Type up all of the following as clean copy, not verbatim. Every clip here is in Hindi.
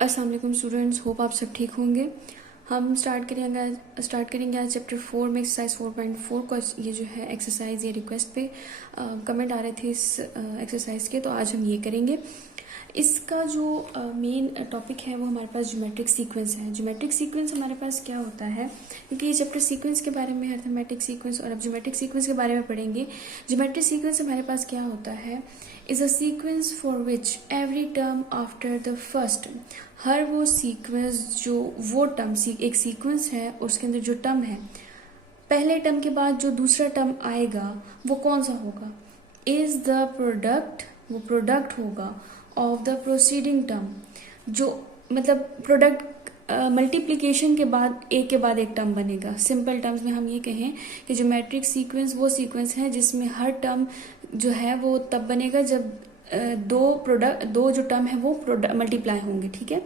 अस्सलाम वालेकुम स्टूडेंट्स, होप आप सब ठीक होंगे। हम स्टार्ट करेंगे आज चैप्टर 4 में एक्सरसाइज 4.4 का ये जो है एक्सरसाइज ये रिक्वेस्ट पे कमेंट आ रहे थे इस एक्सरसाइज के, तो आज हम ये करेंगे। इसका जो मेन टॉपिक है वो हमारे पास ज्योमेट्रिक सीक्वेंस है। ज्योमेट्रिक सीक्वेंस हमारे पास क्या होता है, क्योंकि ये चैप्टर सीक्वेंस के बारे में है, अरिथमेटिक सीक्वेंस, और अब ज्योमेट्रिक सीक्वेंस के बारे में पढ़ेंगे। ज्योमेट्रिक सीक्वेंस हमारे पास क्या होता है, is a sequence for which every term after the first, हर वो सीक्वेंस जो वो टर्म एक सीक्वेंस है और उसके अंदर जो टर्म है, पहले टर्म के बाद जो दूसरा टर्म आएगा वो कौन सा होगा, इज द प्रोडक्ट, वो प्रोडक्ट होगा ऑफ द प्रोसीडिंग टर्म। जो मतलब प्रोडक्ट मल्टीप्लिकेशन के बाद एक टर्म बनेगा। सिंपल टर्म्स में हम ये कहें कि ज्योमेट्रिक सीक्वेंस वो सीक्वेंस है जिसमें हर टर्म जो है वो तब बनेगा जब दो जो टर्म है वो मल्टीप्लाई होंगे, ठीक है।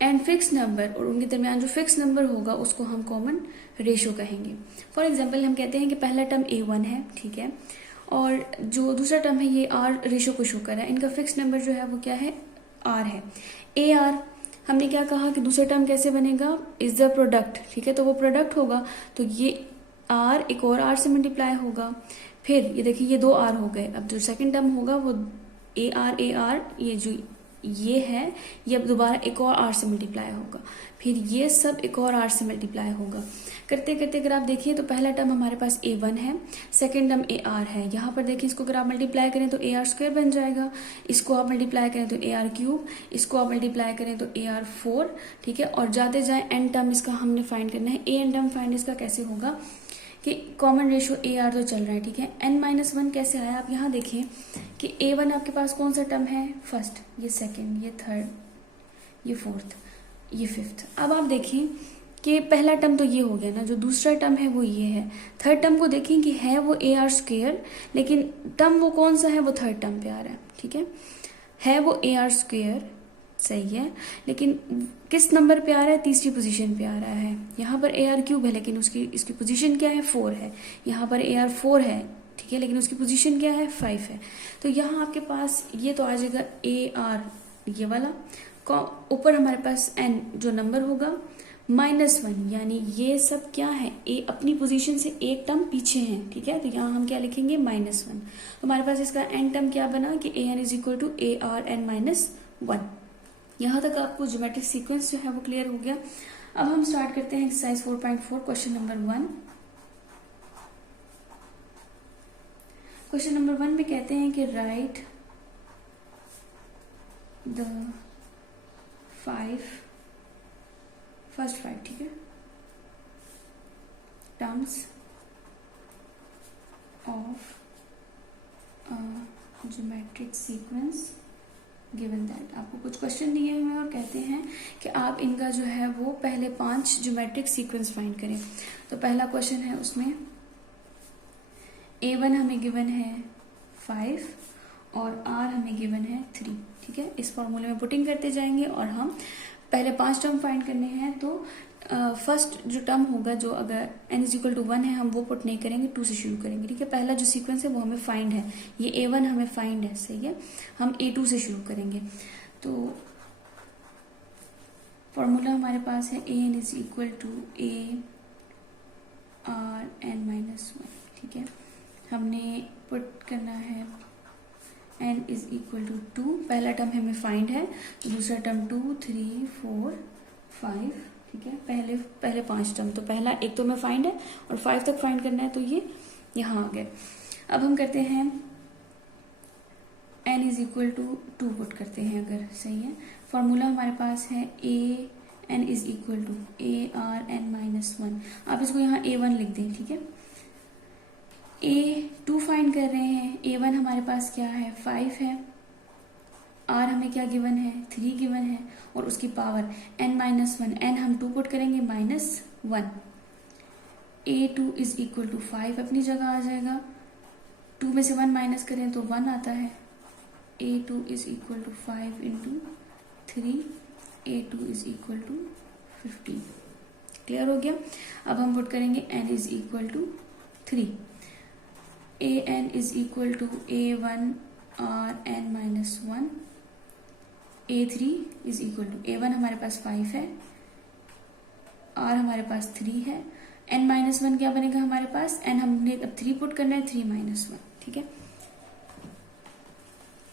एंड फिक्स नंबर, और उनके दरमियान जो फिक्स नंबर होगा उसको हम कॉमन रेशियो कहेंगे। फॉर एग्जाम्पल हम कहते हैं कि पहला टर्म A1 है, ठीक है, और जो दूसरा टर्म है ये R रेशियो को शो कर रहा है। इनका फिक्स नंबर जो है वो क्या है, R है। AR हमने क्या कहा कि दूसरा टर्म कैसे बनेगा, इज द प्रोडक्ट, ठीक है, तो वो प्रोडक्ट होगा, तो ये R एक और R से मल्टीप्लाई होगा। फिर ये देखिए ये 2 R हो गए। अब जो सेकंड टर्म होगा वो AR ये जो ये है ये अब दोबारा एक और R से मल्टीप्लाई होगा। फिर ये सब एक और R से मल्टीप्लाई होगा। करते करते अगर आप देखिए तो पहला टर्म हमारे पास A1 है, सेकंड टर्म AR है। यहाँ पर देखिए इसको अगर आप मल्टीप्लाई करें तो AR² बन जाएगा, इसको आप मल्टीप्लाई करें तो AR³, इसको आप मल्टीप्लाई करें तो AR4, ठीक है। और जाते जाए एन टर्म इसका हमने फाइंड करना है। एन टर्म फाइंड इसका कैसे होगा कि कॉमन रेशियो AR तो चल रहा है, ठीक है। n-1 कैसे आया, आप यहाँ देखें कि A1 आपके पास कौन सा टर्म है, फर्स्ट, ये सेकंड, ये थर्ड, ये फोर्थ, ये फिफ्थ। अब आप देखें कि पहला टर्म तो ये हो गया ना, जो दूसरा टर्म है वो ये है। थर्ड टर्म को देखें कि है वो AR², लेकिन टर्म वो कौन सा है, वो थर्ड टर्म पे आ रहा है, ठीक है वो AR², सही है, लेकिन किस नंबर पे आ रहा है, तीसरी पोजीशन पे आ रहा है। यहाँ पर AR³ है लेकिन इसकी पोजीशन क्या है, 4 है। यहाँ पर AR4 है, ठीक है, लेकिन उसकी पोजीशन क्या है, 5 है। तो यहाँ आपके पास ये तो आ जाएगा AR ये वाला, ऊपर हमारे पास n जो नंबर होगा -1, यानी ये सब क्या है, अपनी पोजीशन से एक टर्म पीछे है, ठीक है। तो यहाँ हम क्या लिखेंगे, -1। तो हमारे पास इसका n टर्म क्या बना कि AN = ARn-1। यहाँ तक आपको ज्योमेट्रिक सीक्वेंस जो है वो क्लियर हो गया। अब हम स्टार्ट करते हैं exercise 4.4 question number 1। Question number 1 में कहते हैं कि राइट द फर्स्ट 5, ठीक है, terms of geometric sequence given that. आपको कुछ क्वेश्चन दिए हुए हैं और कहते हैं कि आप इनका जो है वो पहले 5 ज्योमेट्रिक सीक्वेंस फाइंड करें। तो पहला क्वेश्चन है, उसमें A1 हमें गिवन है 5 और R हमें गिवन है 3, ठीक है। इस फॉर्मूले में पुटिंग करते जाएंगे और हम पहले 5 टर्म फाइंड करने हैं। तो फर्स्ट जो टर्म होगा, जो अगर n = 1 है, हम वो पुट नहीं करेंगे, 2 से शुरू करेंगे, ठीक है। पहला जो सीक्वेंस है वो हमें फाइंड है, ये A1 हमें फाइंड है, सही है। हम A2 से शुरू करेंगे। तो फॉर्मूला हमारे पास है AN = ARn-1, ठीक है। हमने पुट करना है n = 2, पहला टर्म हमें फाइंड है, तो दूसरा टर्म 2, 3, 4, 5, ठीक है। पहले 5 टर्म, तो पहला एक तो हमें फाइंड है और 5 तक फाइंड करना है, तो ये यहाँ आ गए। अब हम करते हैं n = 2 पुट करते हैं, अगर सही है। फॉर्मूला हमारे पास है AN = ARn-1। आप इसको यहाँ A1 लिख दें, ठीक है। A2 फाइंड कर रहे हैं, A1 हमारे पास क्या है, 5 है, R हमें क्या गिवन है, 3 गिवन है, और उसकी पावर n-1, n हम 2 पुट करेंगे, -1। A2 = 5 अपनी जगह आ जाएगा, 2 में से 1 माइनस करें तो 1 आता है। A2 = 5 × 3, A2 = 15। क्लियर हो गया। अब हम पुट करेंगे n = 3, AN = A1 Rn-1 A3 is equal to A1 हमारे पास 5 है, R हमारे पास 3 है, n माइनस 1 क्या बनेगा हमारे पास, n हमने अब 3 पुट करना है, 3 माइनस 1, ठीक है।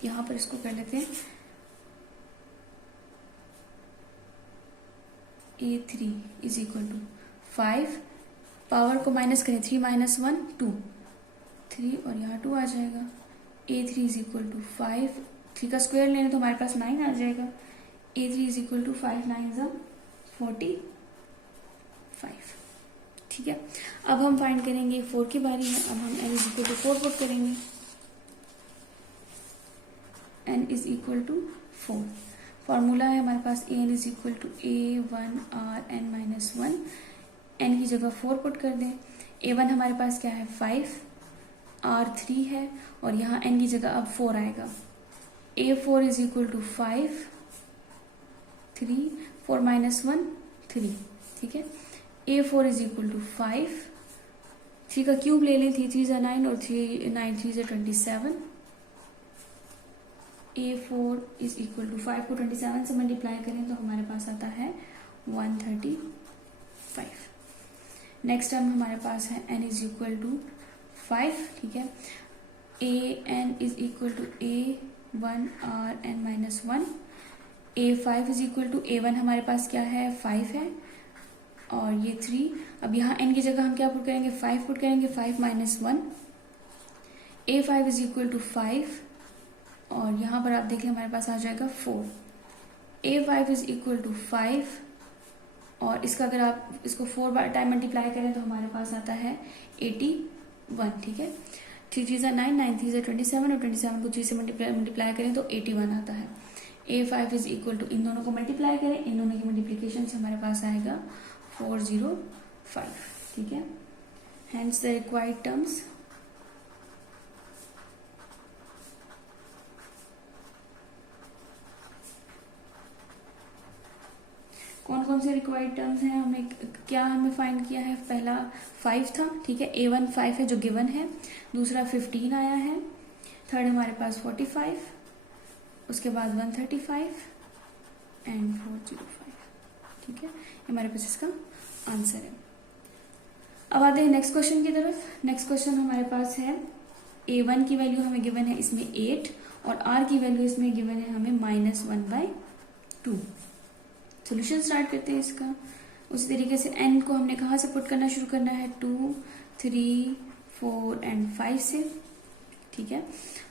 यहां पर इसको कर लेते हैं A3 is equal to 5, power को माइनस करें, 3 माइनस 1 2, 3 और यहाँ 2 आ जाएगा। A3 इज इक्वल टू 5, 3 का स्क्वायर लेने तो हमारे पास 9 आ जाएगा। A3 इज इक्वल टू 5 9 45, ठीक है। अब हम फाइंड करेंगे 4 की बारी है। अब हम n is equal to 4 put करेंगे, n is equal to 4। Formula है हमारे पास an is equal to A1 R n minus 1, n की जगह 4 पुट कर दें। A1 हमारे पास क्या है 5, R 3 है और यहाँ n की जगह अब 4 आएगा। A4 is equal to 5 3, 4 minus 1 3, ठीक है। A4 इज इक्वल टू 5, 3 का क्यूब ले लें, 3 3 9 और 9 3 27। A4 इज इक्वल टू 5 को 27 से मल्टीप्लाई करें तो हमारे पास आता है 135। नेक्स्ट टर्म हमारे पास है n इज इक्वल टू 5, ठीक है। an is equal to A1 R n minus 1, A5 is equal to A1 हमारे पास क्या है 5 है और ये 3। अब यहाँ n की जगह हम क्या पुट करेंगे 5 पुट करेंगे, 5 minus 1। A5 is equal to 5 और यहाँ पर आप देखें हमारे पास आ जाएगा 4। A5 इज इक्वल टू 5 और इसका अगर आप इसको 4 बार टाइम मल्टीप्लाई करें तो हमारे पास आता है 81, ठीक है। 3 3 9 9 3 27 और 27 को 3 से मल्टीप्लाई करें तो 81 आता है। A5 इज इक्वल टू, इन दोनों को मल्टीप्लाई करें, इन दोनों की मल्टीप्लीकेशन से हमारे पास आएगा 405, ठीक है। हेंस द रिक्वायर्ड टर्म्स कौन कौन से रिक्वायर्ड टर्म्स हैं, हमें क्या हमें फाइंड किया है। पहला 5 था, ठीक है। A1 5 है जो गिवन है, दूसरा 15 आया है, थर्ड हमारे पास 45, उसके बाद 135 एंड 405, ठीक है। हमारे पास इसका आंसर है। अब आते हैं नेक्स्ट क्वेश्चन की तरफ। नेक्स्ट क्वेश्चन हमारे पास है A1 की वैल्यू हमें गिवन है इसमें 8 और R की वैल्यू इसमें गिवन है हमें -1/2। सोल्यूशन स्टार्ट करते हैं इसका। उसी तरीके से n को हमने कहाँ से पुट करना शुरू करना है, 2 3 4 एंड 5 से, ठीक है।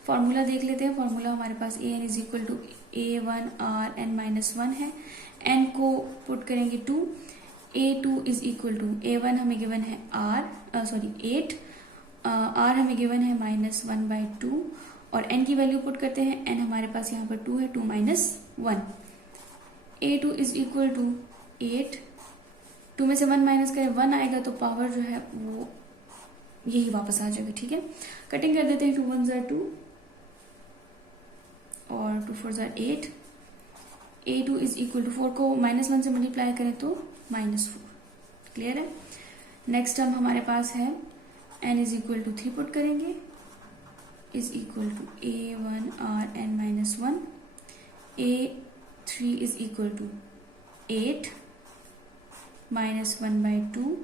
फॉर्मूला देख लेते हैं। फॉर्मूला हमारे पास an is equal to A1 R n minus 1 है, n को पुट करेंगे 2, A2 is equal to A1 हमें गिवन है 8, R हमें गिवन है -1/2 और n की वैल्यू पुट करते हैं, n हमारे पास यहाँ पर 2 है, 2 minus 1। A2 is equal to 8, 2 में से 1 माइनस करें 1 आएगा तो पावर जो है वो यही वापस आ जाएगा, ठीक है। कटिंग कर देते हैं, 2 1 ज़ा 2 और 2 4 ज़ा 8। A2 इज इक्वल टू 4 को -1 से मल्टीप्लाई करें तो -4, क्लियर है। नेक्स्ट टर्म हमारे पास है n is equal to 3 put करेंगे, is equal to A1 R n minus 1, A3 is equal to 8 -1/2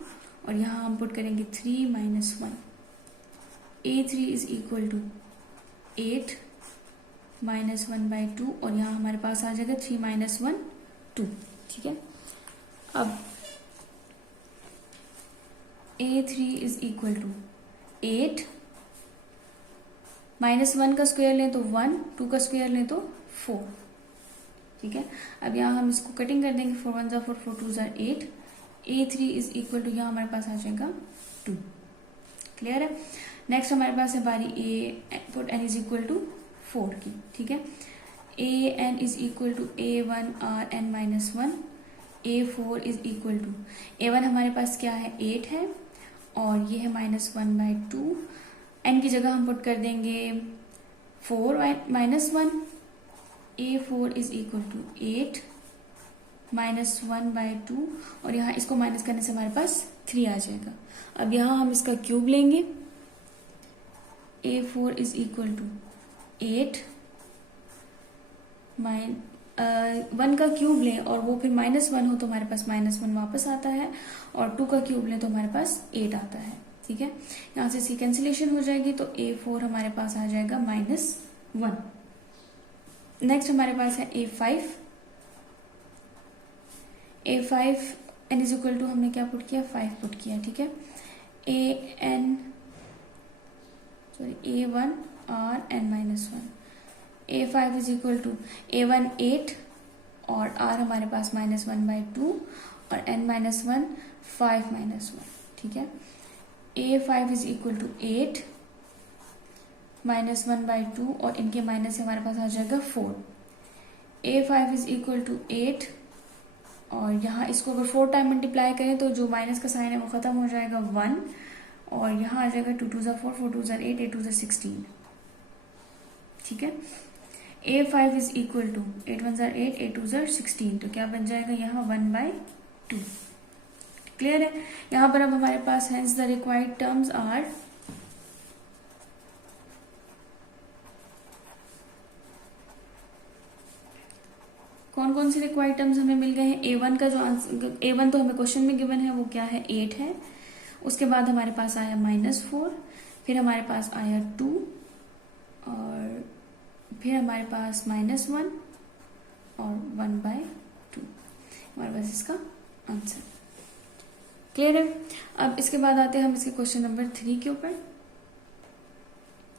और यहाँ हम पुट करेंगे 3 minus 1। A3 is equal to 8 -1/2 और यहाँ हमारे पास आ जाएगा 3 माइनस 1 2, ठीक है। अब A3 इज इक्वल टू 8, -1 का स्क्वायर लें तो 1, 2 का स्क्वायर लें तो 4, ठीक है। अब यहाँ हम इसको कटिंग कर देंगे, 4 1 ज़ा 4 4 2 ज़ा 8। A3 इज इक्वल टू, यहाँ हमारे पास आ जाएगा 2, क्लियर है। नेक्स्ट हमारे पास है बारी n इज इक्वल टू 4 की, ठीक है। an is equal to A1 R n minus 1, A4 is equal to, A1 हमारे पास क्या है 8 है और ये है -1/2। n की जगह हम पुट कर देंगे 4 -1। A4 इज इक्वल टू 8 -1/2 और यहाँ इसको माइनस करने से हमारे पास 3 आ जाएगा। अब यहाँ हम इसका क्यूब लेंगे, A4 इज इक्वल टू 8 1 का क्यूब लें और वो फिर -1 हो तो हमारे पास -1 वापस आता है, और 2 का क्यूब लें तो हमारे पास 8 आता है। ठीक है, यहाँ से इसकी कैंसिलेशन हो जाएगी तो A4 हमारे पास आ जाएगा -1। नेक्स्ट हमारे पास है A5। A5 n is equal to हमने क्या पुट किया, 5 पुट किया। ठीक है, A1 और n-1। A5 is equal to A1 8 और R हमारे पास -1/2 और n-1 5-1। ठीक है, A5 इज इक्वल टू 8 -1/2 और इनके माइनस से हमारे पास आ जाएगा 4। A5 इज इक्वल टू 8 और यहाँ इसको अगर 4 टाइम मल्टीप्लाई करें तो जो माइनस का साइन है वो खत्म हो जाएगा 1, और यहाँ आ जाएगा 2 2 4 4 2 8 8 2 16। ठीक है, A5 इज इक्वल टू 8 1 8 8 2 16, तो क्या बन जाएगा यहाँ 1/2। क्लियर है। यहाँ पर अब हमारे पास hence the required terms are कौन कौन से रिक्वायर्ड टर्म्स हमें मिल गए हैं। A1 का जो आंसर, A1 तो हमें क्वेश्चन में गिवन है, वो क्या है, 8 है। उसके बाद हमारे पास आया -4, फिर हमारे पास आया 2 और फिर हमारे पास -1 और 1/2 हमारे पास इसका आंसर। क्लियर है। अब इसके बाद आते हैं हम इसके क्वेश्चन नंबर 3 के ऊपर,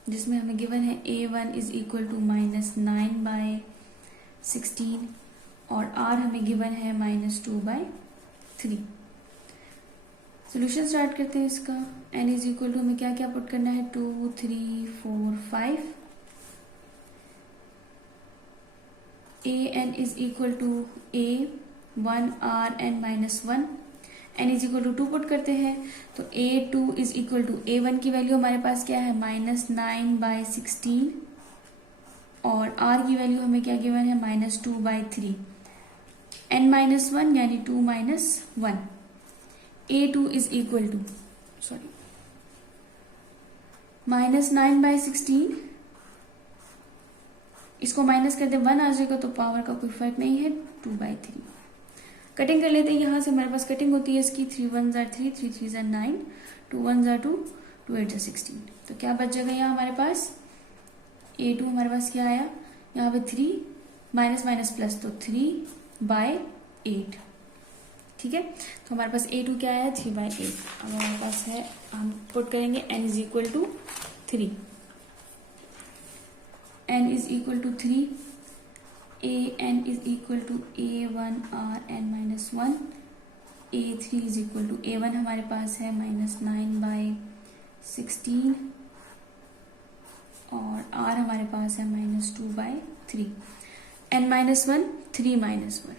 जिसमें हमें गिवन है A1 इज इक्वल टू -9/16 और R हमें गिवन है -2/3। सोल्यूशन स्टार्ट करते हैं इसका। n इज इक्वल टू हमें क्या क्या पुट करना है, 2 3 4 5। an is equal to A1 R n-1। n is equal to 2 put करते हैं तो A2 is equal to A1 की वैल्यू हमारे पास क्या है, -9/16 और R की वैल्यू हमें क्या गिवन है, -2/3। n-1 यानी 2 - 1। A2 इज इक्वल टू -9/16, इसको माइनस कर दे 1 आ जाएगा तो पावर का कोई फर्क नहीं है, 2/3। कटिंग कर लेते हैं, यहाँ से हमारे पास कटिंग होती है इसकी, 3 1 3 3 3 9 2 1 2 2 8 16। तो क्या बच जाएगा यहाँ हमारे पास, A2 हमारे पास क्या आया, यहाँ पे 3 माइनस माइनस प्लस तो 3/8। ठीक है, तो हमारे पास A2 क्या आया, 3/8। अब हमारे पास है, हम पुट करेंगे n is equal to 3। n is equal to 3, an is equal to A1 R n-1। A3 is equal to A1 हमारे पास है -9/16 और R हमारे पास है -2/3। n-1 3 -1।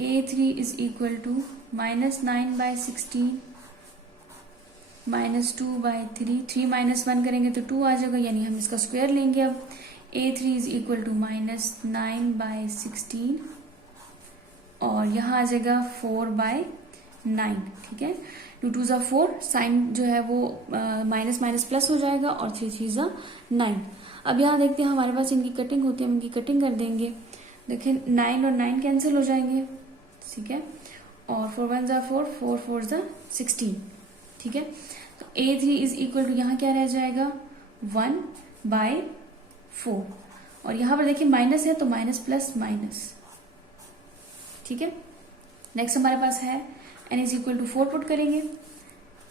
A3 is equal to -9/16 -2/3। 3 - 1 करेंगे तो 2 आ जाएगा, यानी हम इसका स्क्वायर लेंगे। अब A3 इज इक्वल टू -9/16 और यहाँ आ जाएगा 4/9। ठीक है, 2 2 4, साइन जो है वो माइनस माइनस प्लस हो जाएगा और 3 3 9। अब यहाँ देखते हैं हमारे पास इनकी कटिंग होती है, हम इनकी कटिंग कर देंगे। देखिए 9 और 9 कैंसिल हो जाएंगे। ठीक है, और 4 1 4 4 4 16। ठीक है, तो A3 इज इक्वल टू यहाँ क्या रह जाएगा, 1/4 और यहाँ पर देखिए माइनस है तो माइनस प्लस माइनस। ठीक है, नेक्स्ट हमारे पास है n is equal to 4 put करेंगे।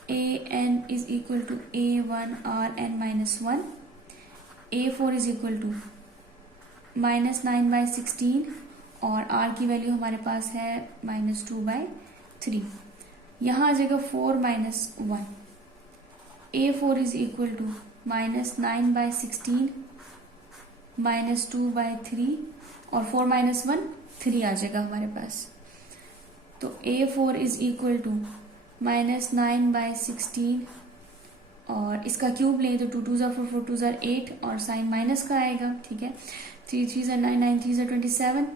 an is equal to A1 R n-1। A4 is equal to -9/16 और R की वैल्यू हमारे पास है -2/3। यहाँ आ जाएगा 4 - 1। A4 इज इक्वल टू -9/16 -2/3 और 4 - 1 3 आ जाएगा हमारे पास। तो A4 इज इक्वल टू -9/16 और इसका क्यूब लें तो 2 2 4 4 2 8 और साइन माइनस का आएगा। ठीक है, 3 3 9 9 3 27।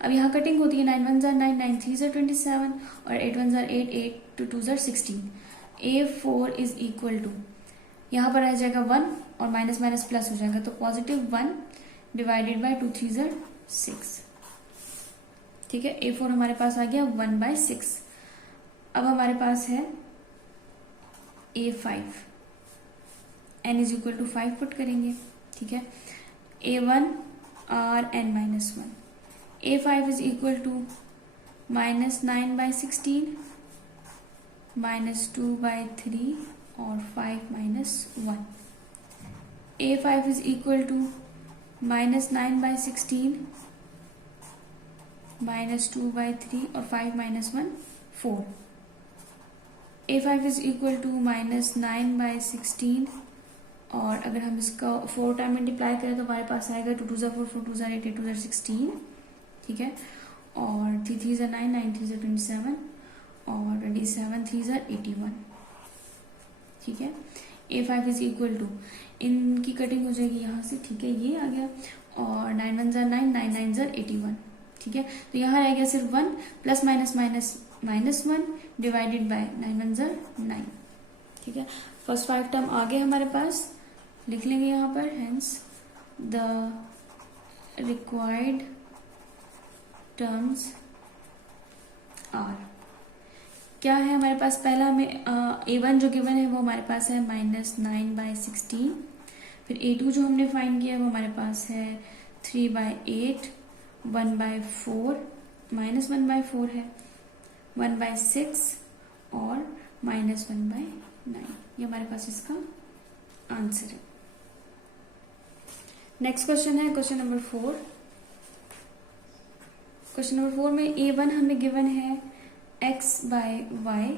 अब यहाँ कटिंग होती है, 9 1 9 9 3 27 और 8 1 8 8 2 16। A4 इज इक्वल टू यहाँ पर आ जाएगा 1 और माइनस माइनस प्लस हो जाएगा तो +1 डिवाइडेड बाय 2 3 ज़र 6। ठीक है, A4 हमारे पास आ गया 1/6। अब हमारे पास है A5, n is equal to 5 put करेंगे। ठीक है, A1 Rn-1, A5 is equal to -9/16 -2/3 और 5-1। A5 इज इक्वल टू -9/16 -2/3 और 5-1 4। A5 इज इक्वल टू -9/16 और अगर हम इसका 4 टाइम मल्टीप्लाई करें तो हमारे पास आएगा 2 2 4 4 2 8 8 2 16। ठीक है, और 3 3 9 9 3 27 और 27 3 81। ठीक है, A5 इज इक्वल टू, इनकी कटिंग हो जाएगी यहाँ से। ठीक है, ये आ गया, और 9 1 9 9 9 81। ठीक है, तो यहाँ रह गया सिर्फ 1 plus minus minus -1 divided by 9 1 9। ठीक है, फर्स्ट 5 टर्म आ गए हमारे पास, लिख लेंगे यहाँ पर। Hence the required terms are, क्या है हमारे पास, पहला हमें A1 जो गिवन है वो हमारे पास है -9/16। फिर A2 जो हमने फाइंड किया वो हमारे पास है 3/8, 1/4 -1/4 है, 1/6 और -1/9। ये हमारे पास इसका आंसर है। नेक्स्ट क्वेश्चन है क्वेश्चन नंबर 4। क्वेश्चन नंबर 4 में A1 हमें गिवन है x/y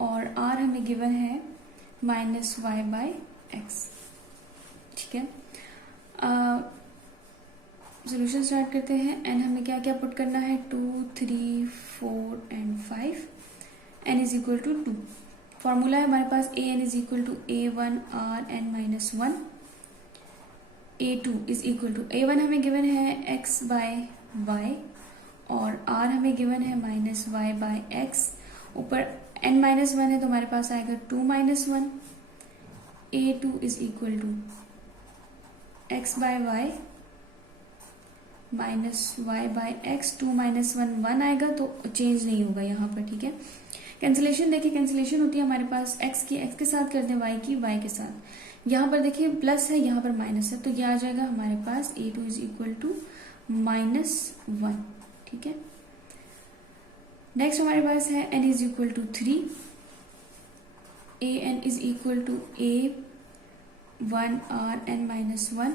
और r हमें गिवन है -y/x। ठीक है, सोल्यूशन स्टार्ट करते हैं। n हमें क्या क्या पुट करना है, 2 3 4 and 5। n is equal to 2। Formula है हमारे पास an is equal to A1 Rn-1। A2 is equal to, A1 हमें गिवन है x/y और r हमें गिवन है -y/x। ऊपर n-1 है तो हमारे पास आएगा 2 - 1। A2 is equal to x/y -y/x। 2 - 1 आएगा तो चेंज नहीं होगा यहाँ पर। ठीक है, कैंसिलेशन देखिए, कैंसिलेशन होती है हमारे पास x की x के साथ करते हैं, y की y के साथ। यहाँ पर देखिए प्लस है, यहाँ पर माइनस है, तो यह आ जाएगा हमारे पास A2 इज इक्वल टू -1। ठीक है, नेक्स्ट हमारे पास है n is equal to 3। an is equal to A1 Rn-1।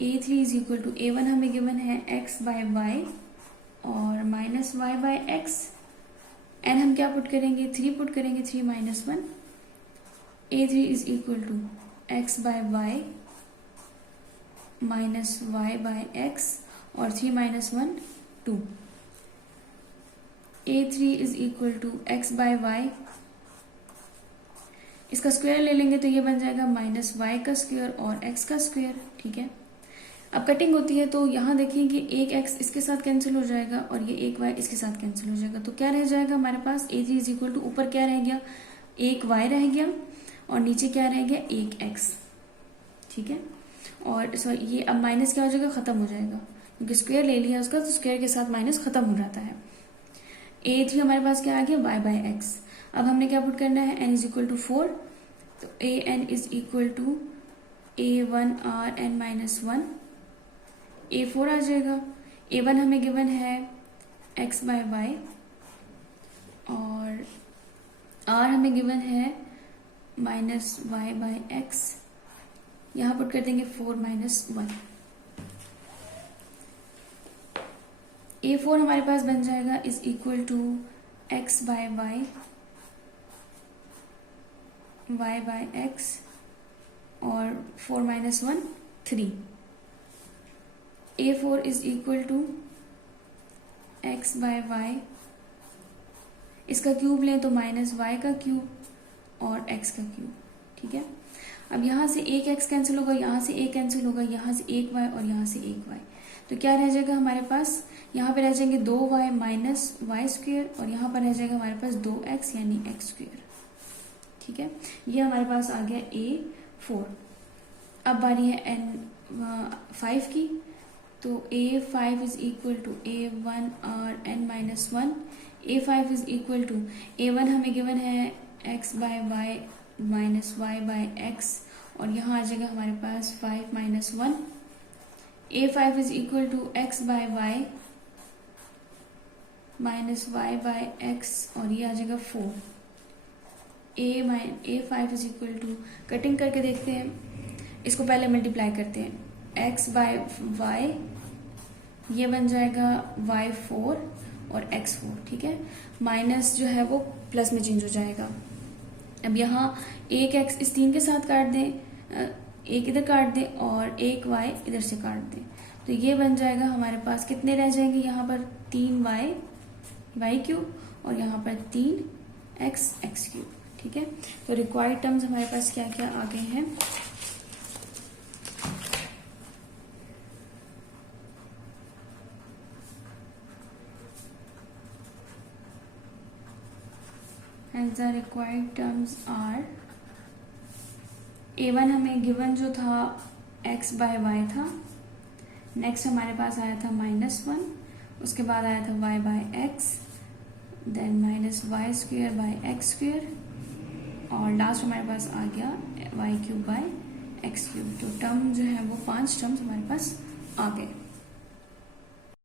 A3 is equal to, A1 हमें गिवन है x/y और -y/x। n हम क्या पुट करेंगे, 3 पुट करेंगे, 3 - 1। A3 is equal to x/y -y/x और 3 - 1 2। A3 is equal to x/y, इसका स्क्वायर ले लेंगे तो ये बन जाएगा -y का स्क्वायर और x का स्क्वायर। ठीक है, अब कटिंग होती है तो यहाँ देखिए कि एक x इसके साथ कैंसिल हो जाएगा और ये एक y इसके साथ कैंसिल हो जाएगा, तो क्या रह जाएगा हमारे पास, A3 इज इक्वल टू, ऊपर क्या रह गया, एक y रह गया और नीचे क्या रह गया, एक x। ठीक है, और सॉरी ये अब माइनस क्या हो जाएगा, खत्म हो जाएगा, क्योंकि स्क्वायर ले लिया उसका तो स्क्वायर के साथ माइनस खत्म हो जाता है। A3 हमारे पास क्या आ गया, y/x। अब हमने क्या पुट करना है, n इज इक्वल टू 4, तो an is equal to A1 Rn-1। A4 आ जाएगा, A1 हमें गिवन है x/y और r हमें गिवन है -y/x। यहाँ पुट कर देंगे 4 - 1। A4 हमारे पास बन जाएगा is equal to x/y y/x और 4 - 1 3। A4 is equal to x/y, इसका क्यूब लें तो -y का क्यूब और x का क्यूब। ठीक है, अब यहाँ से एक x कैंसिल होगा, यहाँ से एक कैंसिल होगा, यहाँ से एक y और यहाँ से एक y, तो क्या रह जाएगा हमारे पास, यहाँ पे रह जाएंगे 2y माइनस वाई स्क्वेयर और यहाँ पर रह जाएगा हमारे पास 2x यानी x स्क्वेयर। ठीक है, ये हमारे पास आ गया A4। अब बारी है N5 की। तो A5 is equal to A1 Rn-1। A5 is equal to A1 हमें गिवन है x by y minus y by x, और यहाँ आ जाएगा हमारे पास 5 minus 1। A5 is equal to x by y minus y by x, और ये आ जाएगा 4। A5 is equal to, cutting करके देखते हैं, इसको पहले मल्टीप्लाई करते हैं, x बाय वाई, ये बन जाएगा y4 और x4, ठीक है। माइनस जो है वो प्लस में चेंज हो जाएगा। अब यहाँ एक x इस 3 के साथ काट दें, एक इधर काट दें और एक y इधर से काट दें, तो ये बन जाएगा हमारे पास कितने रह जाएंगे यहाँ पर 3y y क्यूब और यहाँ पर 3x x क्यूब, ठीक है। तो रिक्वायर्ड टर्म्स हमारे पास क्या क्या आ गए हैं। And the required terms are A1 हमें गिवन जो था x बाय वाई था, नेक्स्ट हमारे पास आया था -1, उसके बाद आया था y by x, then minus y square by x square, और लास्ट हमारे पास आ गया y cube by x cube. तो टर्म जो है वो 5 टर्म्स हमारे पास आ गए।